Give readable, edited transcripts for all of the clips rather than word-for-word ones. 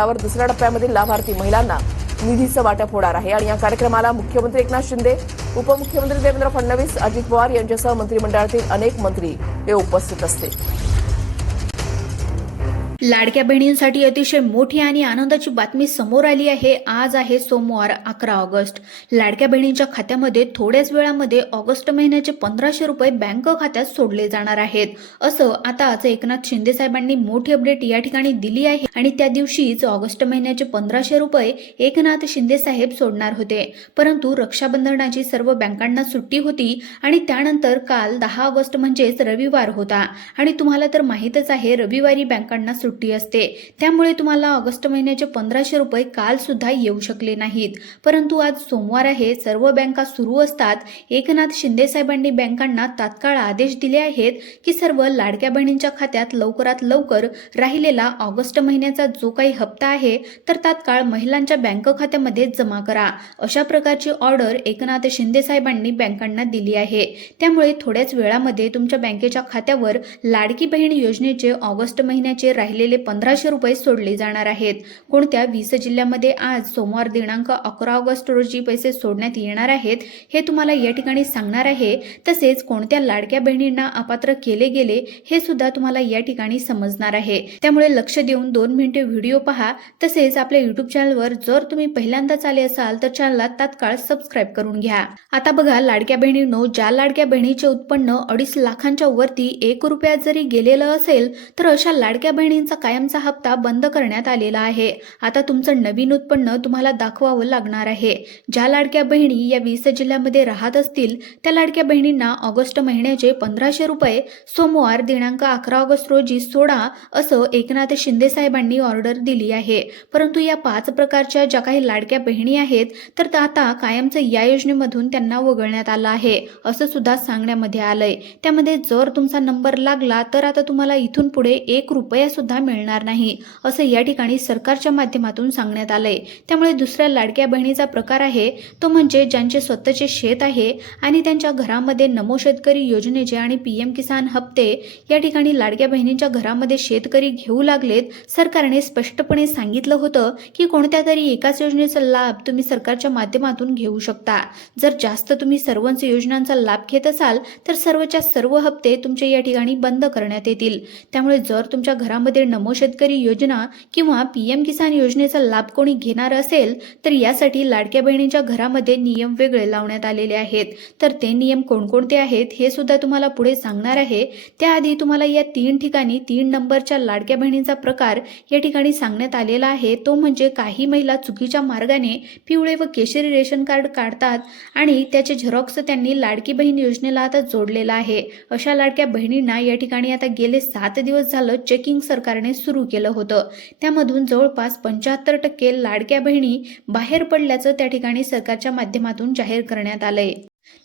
स्तरावर दुसऱ्या टप्प्यामधील लाभार्थी महिलांना निधीचं वाटप होणार आहे आणि या कार्यक्रमाला मुख्यमंत्री एकनाथ शिंदे, उपमुख्यमंत्री देवेंद्र फडणवीस, अजित पवार यांच्यासह मंत्रिमंडळातील अनेक मंत्री हे उपस्थित असतील। लाडक्या बहिणींसाठी अतिशय मोठी आणि आनंदाची बातमी समोर आली आहे। आज आहे सोमवार 11 ऑगस्ट। लाडक्या बहिणींच्या खात्यामध्ये थोड्याच वेळामध्ये ऑगस्ट महिन्याचे 1500 रुपये बँक खात्यात सोडले जाणार आहेत, असं आज एकनाथ शिंदे साहेबांनी मोठी अपडेट या ठिकाणी दिली आहे। आणि त्या दिवशीच ऑगस्ट महिन्याचे 1500 रुपये एकनाथ शिंदे साहेब सोडणार होते, परंतु रक्षाबंधनाची सर्व बँकांना सुट्टी होती आणि त्यानंतर काल 10 ऑगस्ट म्हणजेच रविवार होता आणि तुम्हाला तर माहीतच आहे रविवारी बँकांना सुट्टी असते, त्यामुळे तुम्हाला ऑगस्ट महिन्याचे 1500 रुपये काल सुद्धा येऊ शकले नाहीत। परंतु आज सोमवार आहे, सर्व बँका सुरू असतात। एकनाथ शिंदे साहेबांनी बँकांना तात्काळ आदेश दिले आहेत की सर्व लाडक्या बहिणींच्या खात्यात लवकरात लवकर राहिलेला ऑगस्ट महिन्याचा जो काही हप्ता आहे तर तात्काळ महिलांच्या बँक खात्यामध्ये जमा करा, अशा प्रकारची ऑर्डर एकनाथ शिंदे साहेबांनी बँकांना दिली आहे। त्यामुळे थोड्याच वेळामध्ये तुमच्या बँकेच्या खात्यावर लाडकी बहीण योजनेचे ऑगस्ट महिन्याचे राहिलेले 1500 रुपये सोडले जाणार आहेत। कोणत्या 20 जिल्ह्यामध्ये आज सोमवार दिनांक 11 ऑगस्ट रोजी पैसे सोडण्यात येणार आहेत हे तुम्हाला या ठिकाणी सांगणार आहे। तसेच कोणत्या लाडक्या बहिणींना अपात्र केले गेले हे सुद्धा तुम्हाला या ठिकाणी समजणार आहे। त्यामुळे लक्ष देऊन 2 मिनिटे व्हिडिओ पहा। तसेच आपल्या YouTube चॅनलवर जर तुम्ही पहिल्यांदाच आले असाल तर चॅनलला तात्काळ सबस्क्राइब करून घ्या। आता बघा लाडक्या बहिणींनो, ज्या लाडक्या बहिणीचे उत्पन्न 2.5 लाखांच्या वरती 1 रुपया जरी गेलेलं असेल तर अशा लाडक्या बहिणींचा कायमचा हप्ता बंद करण्यात आलेला आहे। आता तुमचं नवीन उत्पन्न तुम्हाला दाखवावं लागणार आहे। ज्या लाडक्या बहिणी या 20 जिल्ह्यामध्ये राहत असतील त्या लाडक्या बहिणींना ऑगस्ट महिन्याचे 1500 रुपये सोमवार दिनांक 11 ऑगस्ट रोजी सोडा, असं एकनाथ शिंदे साहेबांनी ऑर्डर दिली आहे। परंतु या 5 प्रकारच्या ज्या काही लाडक्या बहिणी आहेत तर आता कायमचं या योजनेमधून त्यांना वगळण्यात आलं आहे, असं सुद्धा सांगण्यामध्ये आलंय। त्यामध्ये जर तुमचा नंबर लागला तर आता तुम्हाला इथून पुढे 1 रुपया सुद्धा मिळणार नाही, असं या ठिकाणी सरकारच्या माध्यमातून सांगण्यात आलंय। त्यामुळे दुसऱ्या लाडक्या बहिणीचा प्रकार आहे तो म्हणजे ज्यांचे स्वतःचे शेत आहे आणि त्यांच्या घरामध्ये नमो शेतकरी योजनेचे आणि PM किसान हप्ते या ठिकाणी लाडक्या बहिणींच्या घरामध्ये शेतकरी घेऊ लागलेत। सरकारने स्पष्टपणे सांगितलं होतं की कोणत्या तरी एकाच योजनेचा लाभ तुम्ही सरकारच्या माध्यमातून घेऊ शकता। जर जास्त तुम्ही सर्वच योजनांचा लाभ घेत असाल तर सर्वच्या सर्व हप्ते तुमचे या ठिकाणी बंद करण्यात येतील। त्यामुळे जर तुमच्या घरामध्ये नमो शेतकरी योजना किंवा PM किसान योजनेचा लाभ कोणी घेणार असेल तर यासाठी लाडक्या बहिणींच्या घरामध्ये नियम वेगळे लावण्यात आलेले आहेत। तर ते नियम कोणकोणते आहेत हे सुद्धा तुम्हाला पुढे सांगणार आहे। त्याआधी तुम्हाला या 3 ठिकाणी 3 नंबरच्या लाडक्या बहिणींचा प्रकार या ठिकाणी सांगण्यात आलेला आहे। तो म्हणजे काही महिला चुकीच्या मार्गाने पिवळे व केशरी रेशन कार्ड काढतात आणि त्याचे झेरॉक्स त्यांनी लाडकी बहीण योजनेला आता जोडलेला आहे। अशा लाडक्या बहिणींना या ठिकाणी आता गेले 7 दिवस झालं चेकिंग सरकारने सुरू केलं होतं। त्यामधून जवळपास 75% लाडक्या बहिणी बाहेर पडल्याचं त्या ठिकाणी सरकारच्या माध्यमातून जाहीर करण्यात आलंय।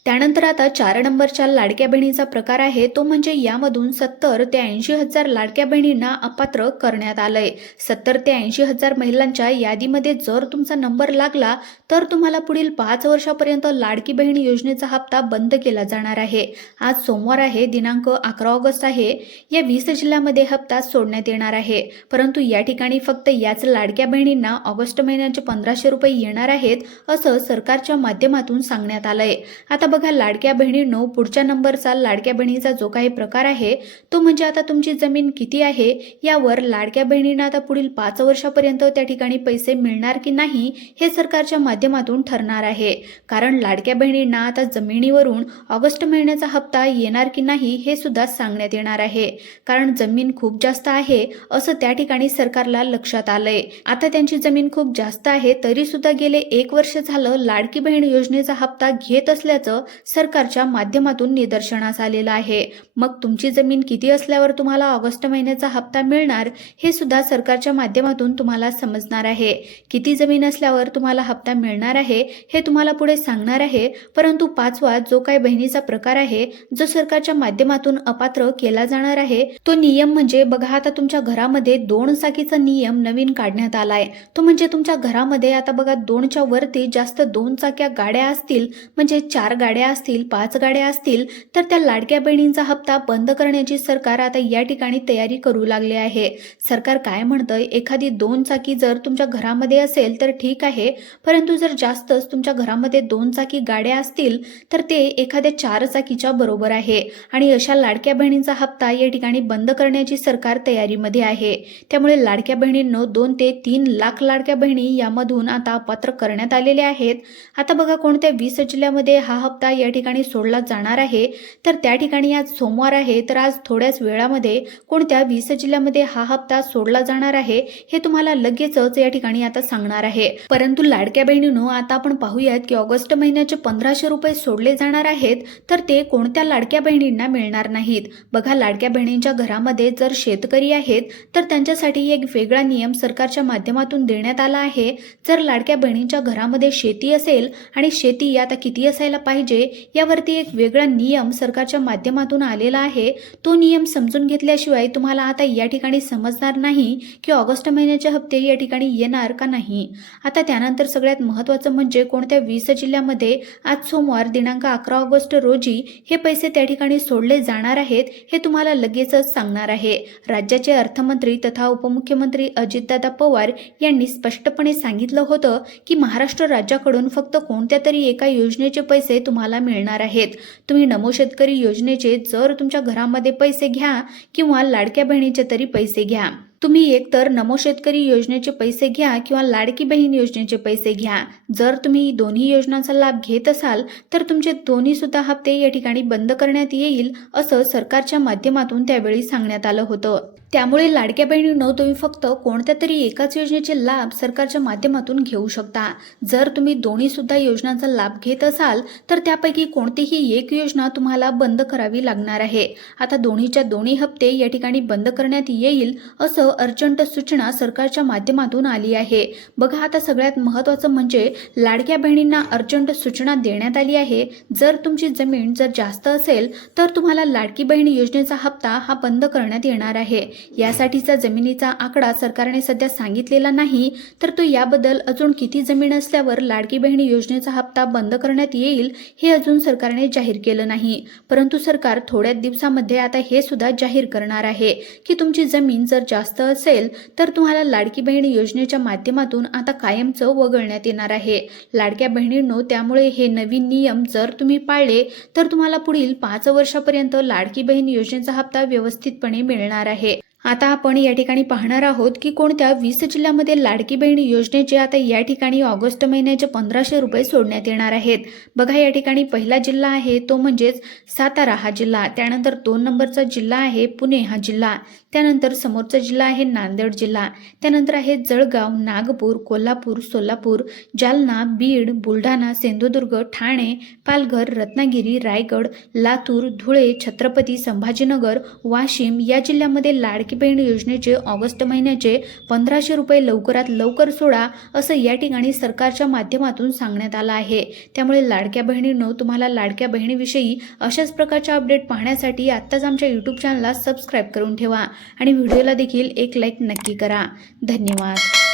त्यानंतर आता 4 नंबरच्या लाडक्या बहिणीचा प्रकार आहे तो म्हणजे यामधून 70 ते 80 हजार लाडक्या बहिणींना अपात्र करण्यात आलंय। 70 ते 80 हजार महिलांच्या यादीमध्ये जर तुमचा नंबर लागला तर तुम्हाला पुढील 5 वर्षापर्यंत लाडकी बहीण योजनेचा हप्ता बंद केला जाणार आहे। आज सोमवार आहे, दिनांक 11 ऑगस्ट आहे। या 20 जिल्ह्यामध्ये हप्ता सोडण्यात येणार आहे, परंतु या ठिकाणी फक्त याच लाडक्या बहिणींना ऑगस्ट महिन्याचे 1500 रुपये येणार आहेत, असं सरकारच्या माध्यमातून सांगण्यात आलंय। आता बघा लाडक्या बहिणींनो, पुढच्या नंबरचा लाडक्या बहिणीचा जो काही प्रकार आहे तो म्हणजे आता तुमची जमीन किती आहे यावर लाडक्या बहिणींना आता पुढील 5 वर्षापर्यंत त्या ठिकाणी पैसे मिळणार की नाही हे सरकारच्या माध्यमातून ठरणार आहे। कारण लाडक्या बहिणींना आता जमिनीवरून ऑगस्ट महिन्याचा हप्ता येणार की नाही हे सुद्धा सांगण्यात येणार आहे। कारण जमीन खूप जास्त आहे असं त्या ठिकाणी सरकारला लक्षात आलंय। आता त्यांची जमीन खूप जास्त आहे तरी सुद्धा गेले 1 वर्ष झालं लाडकी बहीण योजनेचा हप्ता घेत असल्याचं सरकारच्या माध्यमातून निदर्शनास आलेलं आहे। मग तुमची जमीन किती असल्यावर तुम्हाला ऑगस्ट महिन्याचा हप्ता मिळणार हे सुद्धा सरकारच्या माध्यमातून तुम्हाला समजणार आहे। किती जमीन असल्यावर तुम्हाला हप्ता मिळणार आहे हे तुम्हाला पुढे सांगणार आहे। परंतु 5वा जो काही बहिणीचा प्रकार आहे जो सरकारच्या माध्यमातून अपात्र केला जाणार आहे तो नियम म्हणजे बघा आता तुमच्या घरामध्ये 2 चाकीचा नियम नवीन काढण्यात आलाय। तो म्हणजे तुमच्या घरामध्ये आता बघा 2च्या वरती जास्त 2 चाक्या गाड्या असतील म्हणजे 4 गाड्या गाड्या असतील, 5 गाड्या असतील, तर त्या लाडक्या बहिणींचा हप्ता बंद करण्याची सरकार आता या ठिकाणी तयारी करू लागले आहे. सरकार काय म्हणतंय, एखादी 2 चाकी जर तुमच्या घरामध्ये असेल तर ठीक आहे, परंतु जर जास्तच तुमच्या घरामध्ये 2 चाकी गाड्या असतील तर ते एखाद्या 4 चाकीच्या बरोबर आहे आणि अशा लाडक्या बहिणींचा हप्ता या ठिकाणी बंद करण्याची सरकार तयारीमध्ये आहे. त्यामुळे लाडक्या बहिणींनो 2 ते 3 लाख लाडक्या बहिणी यामधून आता अपात्र करण्यात आलेले आहेत. आता बघा कोणत्या 20 जिल्ह्यामध्ये हा हप्ता या ठिकाणी सोडला जाणार आहे, तर त्या ठिकाणी आज सोमवार आहे, तर आज थोड्याच वेळामध्ये कोणत्या 20 जिल्ह्यामध्ये हा हप्ता सोडला जाणार आहे हे तुम्हाला लगेचच या ठिकाणी आता सांगणार आहे. परंतु लाडक्या बहिणींनो आता आपण पाहूयात की ऑगस्ट महिन्याचे 1500 रुपये सोडले जाणार आहेत, तर ते कोणत्या लाडक्या बहिणींना मिळणार नाहीत. बघा लाडक्या बहिणींच्या घरामध्ये जर शेतकरी आहेत तर त्यांच्यासाठी एक वेगळा नियम सरकारच्या माध्यमातून देण्यात आला आहे. जर लाडक्या बहिणींच्या घरामध्ये शेती असेल आणि शेती आता किती असायला पाहिजे यावरती एक वेगळा नियम सरकारच्या माध्यमातून आलेला आहे. तो नियम समजून घेतल्याशिवाय तुम्हाला आता या ठिकाणी समजणार नाही की ऑगस्ट महिन्याचे हप्ते या ठिकाणी येणार का नाही. आता त्यानंतर सगळ्यात महत्त्वाचं म्हणजे कोणत्या 20 जिल्ह्यामध्ये आज सोमवार दिनांक 11 ऑगस्ट रोजी हे पैसे त्या ठिकाणी सोडले जाणार आहेत हे तुम्हाला लगेचच सांगणार आहे. राज्याचे अर्थमंत्री तथा उपमुख्यमंत्री अजितदादा पवार यांनी स्पष्टपणे सांगितलं होतं की महाराष्ट्र राज्याकडून फक्त कोणत्या तरी एका योजनेचे पैसे तुम्हाला मिळणार आहेत. तुम्ही नमो शेतकरी योजनेचे जर तुमच्या घरामध्ये पैसे घ्या किंवा लाडक्या बहिणीचे तरी पैसे घ्या. तुम्ही एकतर नमो शेतकरी योजनेचे पैसे घ्या किंवा लाडकी बहीण योजनेचे पैसे घ्या. जर तुम्ही दोन्ही योजनांचा लाभ घेत असाल तर तुमचे दोन्ही सुद्धा हप्ते या ठिकाणी बंद करण्यात येईल असं सरकारच्या माध्यमातून त्यावेळी सांगण्यात आलं होतं. त्यामुळे लाडक्या बहिणींनो तुम्ही फक्त कोणत्या तरी एकाच योजनेचे लाभ सरकारच्या माध्यमातून घेऊ शकता. जर तुम्ही दोन्ही सुद्धा योजनांचा लाभ घेत असाल तर त्यापैकी कोणतीही एक योजना तुम्हाला बंद करावी लागणार आहे. आता दोन्हीच्या दोन्ही हप्ते या ठिकाणी बंद करण्यात येईल असं अर्जंट सूचना सरकारच्या माध्यमातून आली आहे. बघा आता सगळ्यात महत्त्वाचं म्हणजे लाडक्या बहिणींना अर्जंट सूचना देण्यात आली आहे. जर तुमची जमीन जर जास्त असेल तर तुम्हाला लाडकी बहीण योजनेचा हप्ता हा बंद करण्यात येणार आहे. यासाठीचा जमिनीचा आकडा सरकारने सध्या सांगितलेला नाही, तर तो याबद्दल अजून किती जमीन असल्यावर लाडकी बहीण योजनेचा हप्ता बंद करण्यात येईल हे अजून सरकारने जाहीर केलं नाही. परंतु सरकार थोड्या दिवसामध्ये आता हे सुद्धा जाहीर करणार आहे की तुमची जमीन जर जास्त असेल तर तुम्हाला लाडकी बहीण योजनेच्या माध्यमातून आता कायमचं वगळण्यात येणार आहे. लाडक्या बहिणींनो त्यामुळे हे नवीन नियम जर तुम्ही पाळले तर तुम्हाला पुढील 5 वर्षापर्यंत लाडकी बहीण योजनेचा हप्ता व्यवस्थितपणे मिळणार आहे. आता आपण या ठिकाणी पाहणार आहोत की कोणत्या 20 जिल्ह्यामध्ये लाडकी बहीण योजनेचे आता या ठिकाणी ऑगस्ट महिन्याचे 1500 रुपये सोडण्यात येणार आहेत. बघा या ठिकाणी पहिला जिल्हा आहे तो म्हणजेच सातारा हा जिल्हा, त्यानंतर 2 नंबरचा जिल्हा आहे पुणे हा जिल्हा, त्यानंतर समोरचा जिल्हा आहे नांदेड जिल्हा, त्यानंतर आहे जळगाव, नागपूर, कोल्हापूर, सोलापूर, जालना, बीड, बुलढाणा, सिंधुदुर्ग, ठाणे, पालघर, रत्नागिरी, रायगड, लातूर, धुळे, छत्रपती संभाजीनगर, वाशिम या जिल्ह्यामध्ये लाडकी बहीण योजनेचे ऑगस्ट महिन्याचे 1500 रुपये लवकरात लवकर सोडा असं या ठिकाणी सरकारच्या माध्यमातून सांगण्यात आलं आहे. त्यामुळे लाडक्या बहिणींनो तुम्हाला लाडक्या बहिणीविषयी अशाच प्रकारच्या अपडेट पाहण्यासाठी आत्ताच आमच्या YouTube चॅनलला सबस्क्राईब करून ठेवा आणि व्हिडिओला देखील एक लाईक नक्की करा. धन्यवाद.